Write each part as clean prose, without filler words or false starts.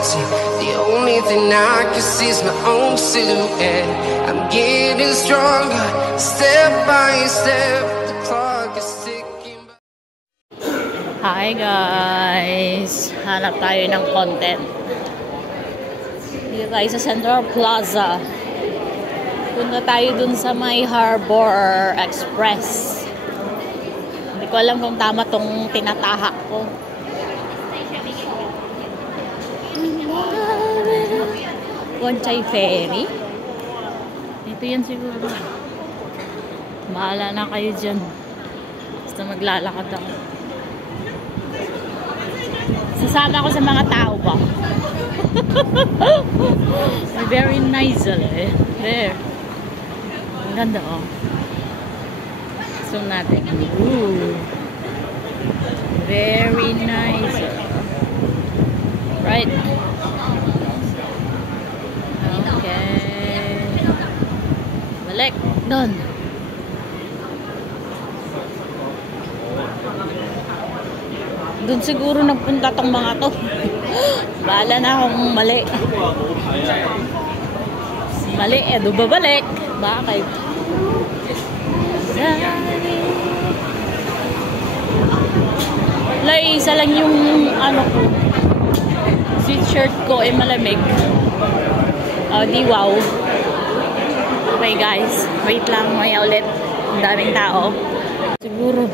reality. The only thing I can see is my own silhouette. I'm getting stronger, step by step. The clock is ticking. Hi guys! Hanap tayo ng content. Dito tayo sa Central Plaza. Punta tayo dun sa may Harbor Express. Hindi ko alam kung tama tong tinatahak ko. Wanchay Ferry. Ito yan siguro. Bahala na kayo dyan. Basta maglalakad ako. Sasama ko sa mga tao ba? Very nice eh. There. Ang ganda oh. Zoom natin. Ooh. Very nice. Right. Okay. Balik. Doon. Doon siguro nagpunta tong mga to. Bahala na akong mali. Mali eh. Doon babalik. Bakit? Lai, isa lang yung ano ko. Sweatshirt ko eh malamig. Di wow. Okay guys, wait lang, maya ulit. Ang daming tao. Siguro.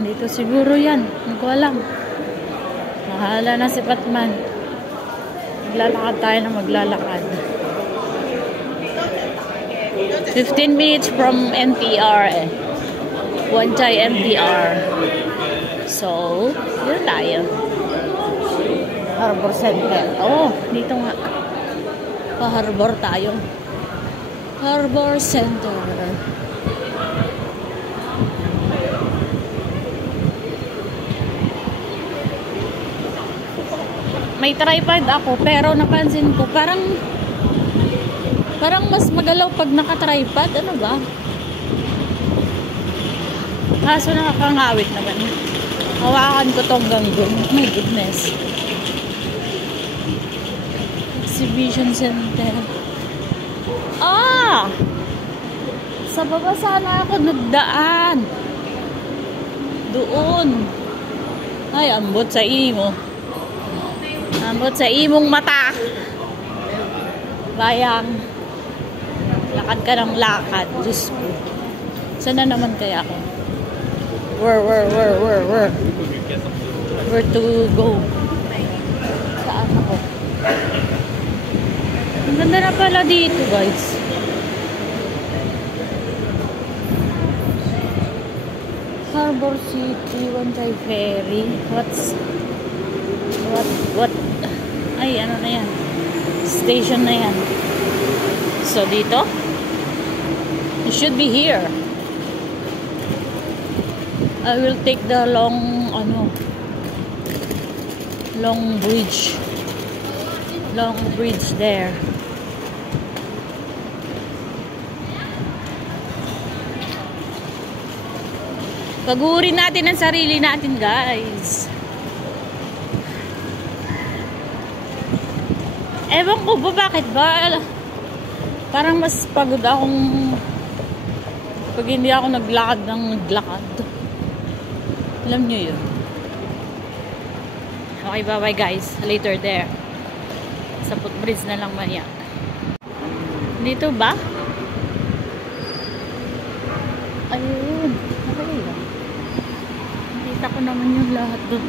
Dito siguro yan. Hindi ko alam. Mahala na si Batman. Maglalakad tayo na maglalakad. 15 minutes from NTR eh. Wanchay NTR. So, yun tayo. Harbor Center. Oh, dito nga. Pa-harbor tayo. Harbor Center. May tripod ako, pero napansin ko, parang mas magalaw pag naka-tripod. Ano ba? Kaso nakakangawit naman. Hawakan ko tong ganggun. My goodness. Exhibition Center. Ah! Sa baba sana ako nagdaan. Doon. Ay, ambot sa imo. Ambot sa imong mata. Bayang. Lakad ka ng lakad. Diyos ko. Saan na naman kaya ako? Where? Where to go? Saan ako? Ang ganda na pala dito, guys. Harbor City, Wanchay Ferry. What? Ay, ano na yan? Station na yan. So, dito? It should be here. I will take the long bridge there. Pagurin natin ang sarili natin, guys. Ewan ko ba bakit ba parang mas pagod akong pag hindi ako naglakad. Alam nyo yun. Okay, bye-bye guys. Later there. Sa footbridge na lang maya. Dito ba? Ayun. Okay lang. Nakita ko naman yung lahat doon.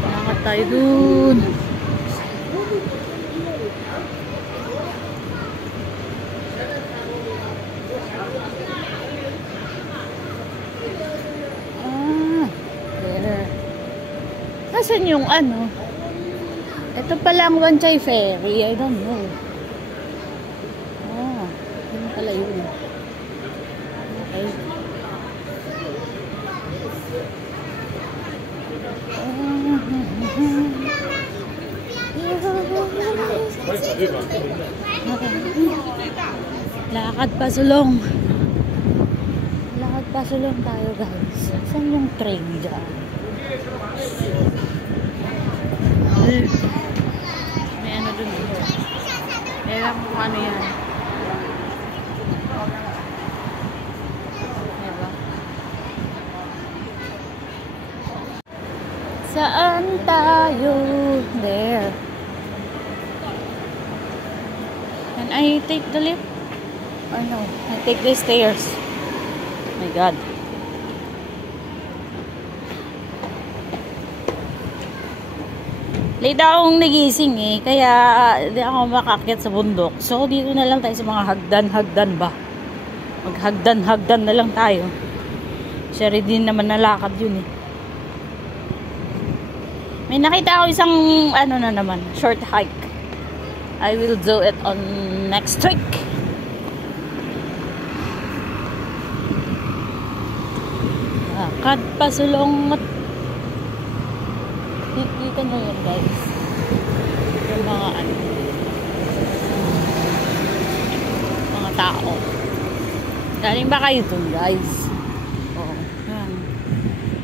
Nakakot tayo doon. Nasaan yung ano? Ito pala ang Wanchay Ferry. I don't know. Oh, yun pala yun. Okay. Lakad pa sulong. Lakad pa sulong tayo guys. Saan yung train dyan? May ano dun dito. Ewan ko kung ano yan. Diba? Saan tayo? There. Can I take the lift? Or no? I take the stairs. Oh my God. Late akong nagising eh. Kaya hindi ako makaakyat sa bundok. So dito na lang tayo sa mga hagdan-hagdan ba? Maghagdan-hagdan na lang tayo. Siyempre din naman nalakad yun eh. May nakita ako isang ano na naman, short hike. I will do it on next week. Lakad pa sulong dito na yun guys. Yung mga ano, mga tao. Galing ba kayo dun guys? Oo. Yan.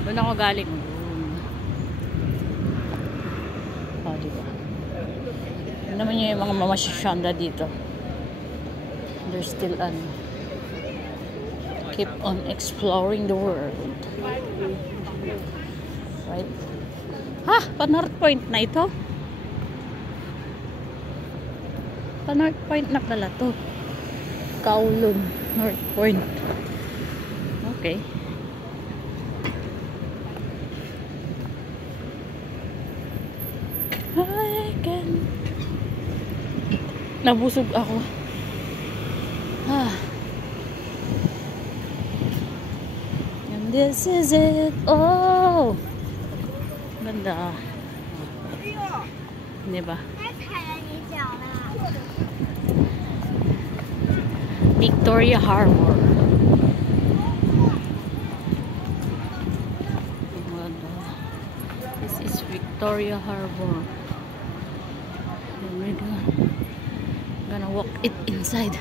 Doon ako galing. Oh, diba? Ano naman yung mga mamasyanda dito. There's still keep on exploring the world. Right? Ha! Pa-North Point na ito. Pa-North Point na pala to. Kowloon, North Point. Okay. I can... Nabusog ako. And this is it. Oh! Ganda. Diba? Victoria Harbor. This is Victoria Harbor. We're gonna walk it inside.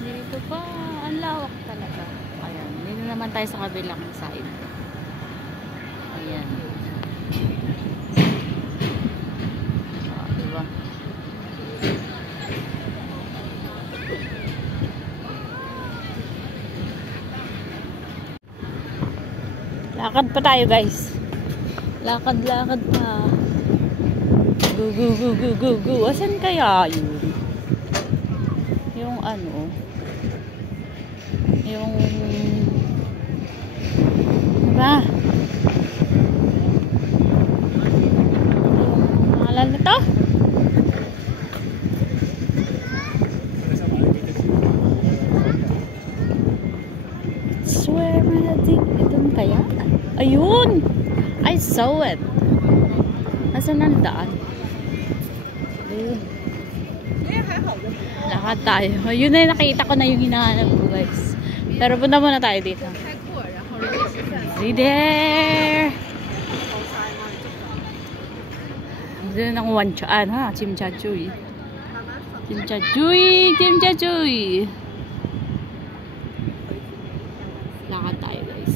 Dito pa, ang lawak talaga. Ayan, dito naman tayo sa kabilang side. Ayan. Diba? Lakad pa tayo guys. Lakad-lakad pa. Go, go, go, go, go, go. Asan kaya yun? Yung ano? Yung... Diba? Yung pangalan na to? Swear magic. Ito kaya? Ayun! I saw it. Asan ang daan? Ayun. Lakad tayo. Ayun na, nakita ko na yung hinahanap ko guys. Pero punta muna tayo dito. See there! Dito ng wanchaan ha. Chimchachuy. Chimchachuy! Chimchachuy! Lakad tayo guys.